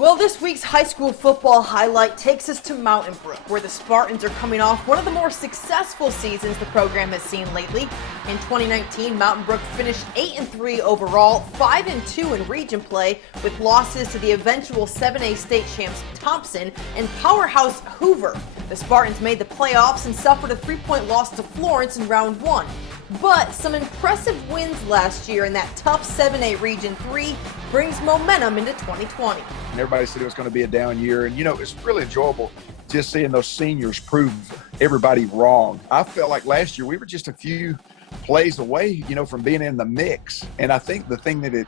Well, this week's high school football highlight takes us to Mountain Brook, where the Spartans are coming off one of the more successful seasons the program has seen lately. In 2019, Mountain Brook finished 8-3 overall, 5-2 in region play, with losses to the eventual 7A state champs Thompson and powerhouse Hoover. The Spartans made the playoffs and suffered a 3-point loss to Florence in round 1. But some impressive wins last year in that tough 7A Region 3 brings momentum into 2020. Everybody said it was going to be a down year, and it's really enjoyable just seeing those seniors prove everybody wrong. I felt like last year we were just a few plays away, from being in the mix, and I think the thing that it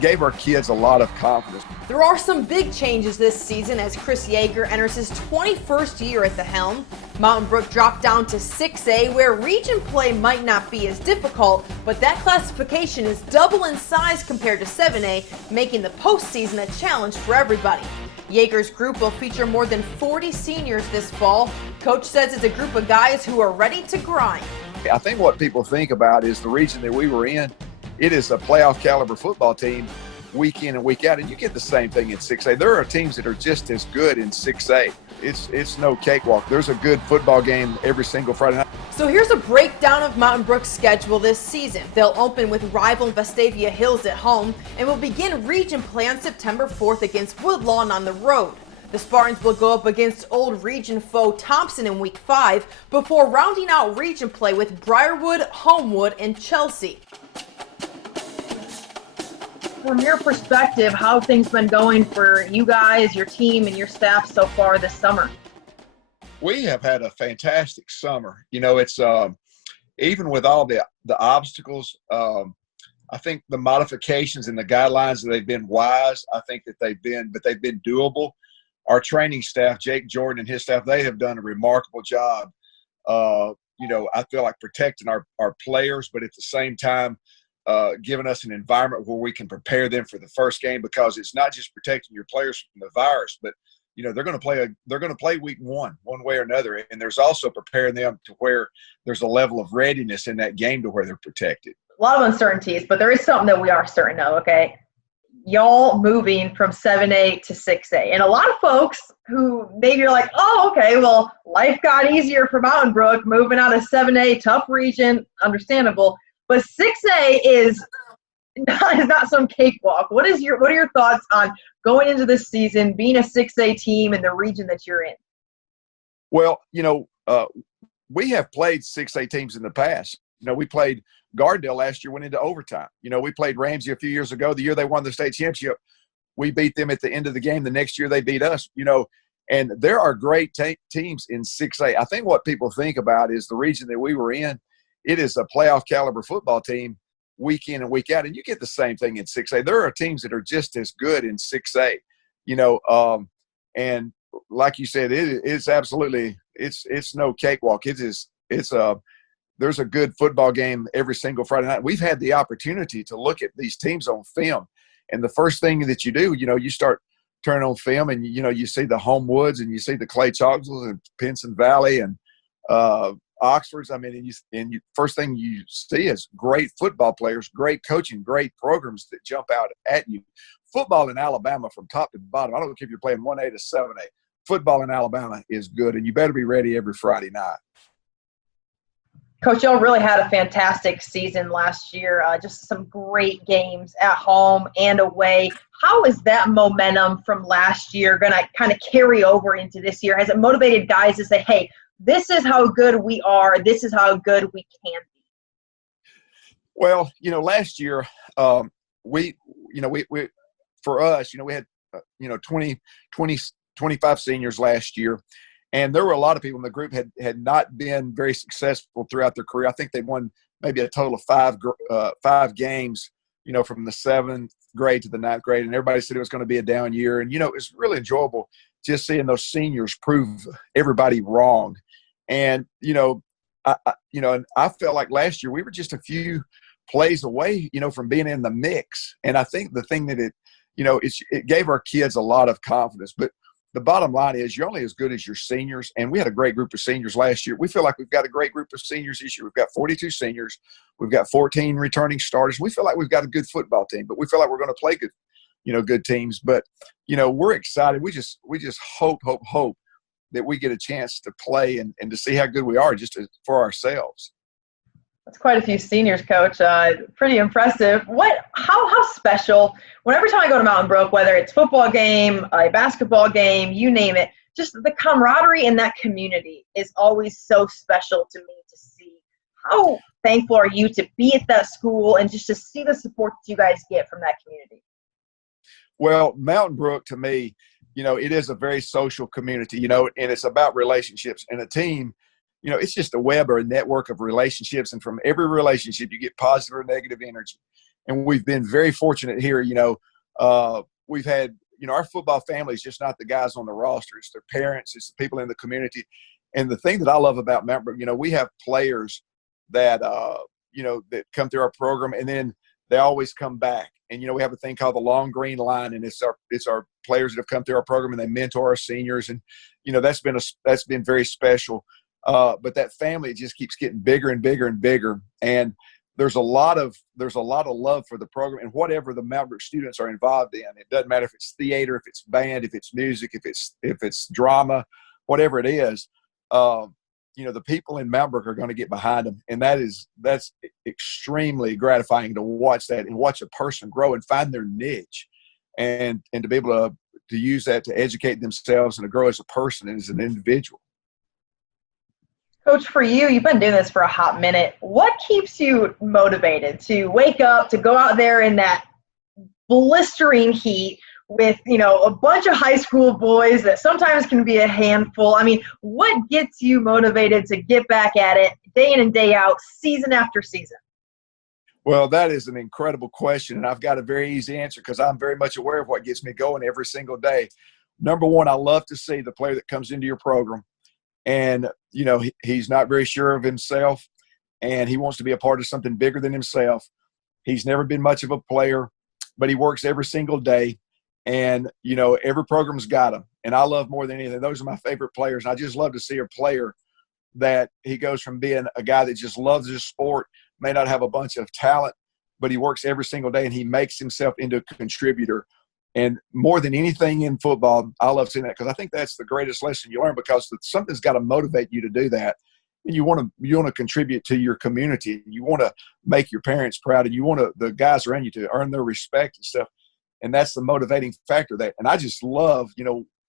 gave our kids a lot of confidence. There are some big changes this season as Chris Yeager enters his 21st year at the helm. Mountain Brook dropped down to 6A, where region play might not be as difficult, but that classification is double in size compared to 7A, making the postseason a challenge for everybody. Yeager's group will feature more than 40 seniors this fall. Coach says it's a group of guys who are ready to grind. I think what people think about is the region that we were in. It is a playoff caliber football team week in and week out, and you get the same thing in 6A. There are teams that are just as good in 6A. It's no cakewalk. There's a good football game every single Friday night. So here's a breakdown of Mountain Brook's schedule this season. They'll open with rival Vestavia Hills at home and will begin region play on September 4th against Woodlawn on the road. The Spartans will go up against old region foe Thompson in week 5 before rounding out region play with Briarwood, Homewood, and Chelsea. From your perspective, how have things been going for you guys, your team, and your staff so far this summer? We have had a fantastic summer. It's even with all the obstacles, I think the modifications and the guidelines, they've been wise. I think that they've been doable. Our training staff, Jake Jordan and his staff, they have done a remarkable job. I feel like protecting our players, but at the same time, giving us an environment where we can prepare them for the first game, because it's not just protecting your players from the virus, but they're going to play week one way or another, and there's also preparing them to where there's a level of readiness in that game to where they're protected. A lot of uncertainties, but there is something that we are certain of. Okay, y'all moving from 7A to 6A, and a lot of folks who maybe are like, oh, okay, well, life got easier for Mountain Brook moving out of 7A, tough region, understandable. But 6A is not some cakewalk. What are your thoughts on going into this season, being a 6A team in the region that you're in? Well, we have played 6A teams in the past. We played Gardendale last year, went into overtime. We played Ramsey a few years ago. The year they won the state championship, we beat them at the end of the game. The next year they beat us. And there are great teams in 6A. I think what people think about is the region that we were in. It is a playoff caliber football team week in and week out, and you get the same thing in 6A. There are teams that are just as good in 6A, and like you said, it's absolutely it's no cakewalk. There's a good football game every single Friday night. We've had the opportunity to look at these teams on film, and the first thing that you do, you start turning on film, and you see the Homewoods and you see the Clay Chalksville and Pinson Valley and Oxfords. First thing you see is great football players, great coaching, great programs that jump out at you. Football in Alabama from top to bottom, I don't care if you're playing 1A to 7A, football in Alabama is good, and you better be ready every Friday night. Coach, y'all really had a fantastic season last year, just some great games at home and away. How is that momentum from last year going to kind of carry over into this year? Has it motivated guys to say, hey, this is how good we are, this is how good we can be? Well, last year, we for us, we had 25 seniors last year, and there were a lot of people in the group had not been very successful throughout their career. I think they won maybe a total of five games, from the 7th grade to the 9th grade, and everybody said it was going to be a down year. And it's really enjoyable just seeing those seniors prove everybody wrong. And I felt like last year we were just a few plays away, from being in the mix. And I think the thing that it gave our kids a lot of confidence. But the bottom line is you're only as good as your seniors, and we had a great group of seniors last year. We feel like we've got a great group of seniors this year. We've got 42 seniors. We've got 14 returning starters. We feel like we've got a good football team, but we feel like we're going to play good good teams. But, we're excited. We just hope that we get a chance to play and to see how good we are for ourselves. That's quite a few seniors, Coach. Pretty impressive. How special, every time I go to Mountain Brook, whether it's football game, a basketball game, you name it, just the camaraderie in that community is always so special to me to see. How thankful are you to be at that school and just to see the support that you guys get from that community? Well, Mountain Brook, to me, it is a very social community, and it's about relationships. And a team, it's just a web or a network of relationships. And from every relationship, you get positive or negative energy. And we've been very fortunate here. We've had, our football family is just not the guys on the roster. It's their parents. It's the people in the community. And the thing that I love about Mountain Brook, we have players that, that come through our program, and then they always come back. And, we have a thing called the Long Green Line, and it's our players that have come through our program, and they mentor our seniors. And, that's been very special. But that family just keeps getting bigger and bigger and bigger. And there's a lot of love for the program and whatever the Mountain Brook students are involved in. It doesn't matter if it's theater, if it's band, if it's music, if it's drama, whatever it is. The people in Mountain Brook are going to get behind them, and that's extremely gratifying to watch that and watch a person grow and find their niche, and to be able to use that to educate themselves and to grow as a person and as an individual. Coach, for you, you've been doing this for a hot minute. What keeps you motivated to wake up, to go out there in that blistering heat with, a bunch of high school boys that sometimes can be a handful? I mean, what gets you motivated to get back at it day in and day out, season after season? Well, that is an incredible question, and I've got a very easy answer because I'm very much aware of what gets me going every single day. Number one, I love to see the player that comes into your program, and, he's not very sure of himself, and he wants to be a part of something bigger than himself. He's never been much of a player, but he works every single day. And, every program's got him. And I love more than anything. Those are my favorite players. And I just love to see a player that he goes from being a guy that just loves his sport, may not have a bunch of talent, but he works every single day and he makes himself into a contributor. And more than anything in football, I love seeing that because I think that's the greatest lesson you learn, because something's got to motivate you to do that. And you want to contribute to your community. You want to make your parents proud, and you want the guys around you to earn their respect and stuff. And that's the motivating factor and I just love,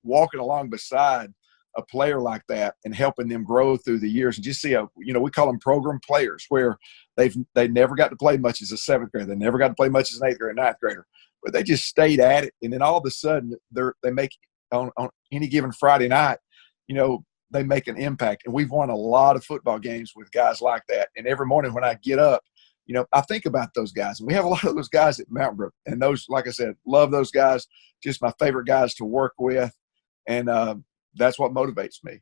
walking along beside a player like that and helping them grow through the years. And just see we call them program players, where they never got to play much as a seventh grader. They never got to play much as an eighth grader, ninth grader, but they just stayed at it. And then all of a sudden they make on any given Friday night, they make an impact. And we've won a lot of football games with guys like that. And every morning when I get up, I think about those guys, and we have a lot of those guys at Mountain Brook, and those, like I said, love those guys, just my favorite guys to work with. And that's what motivates me.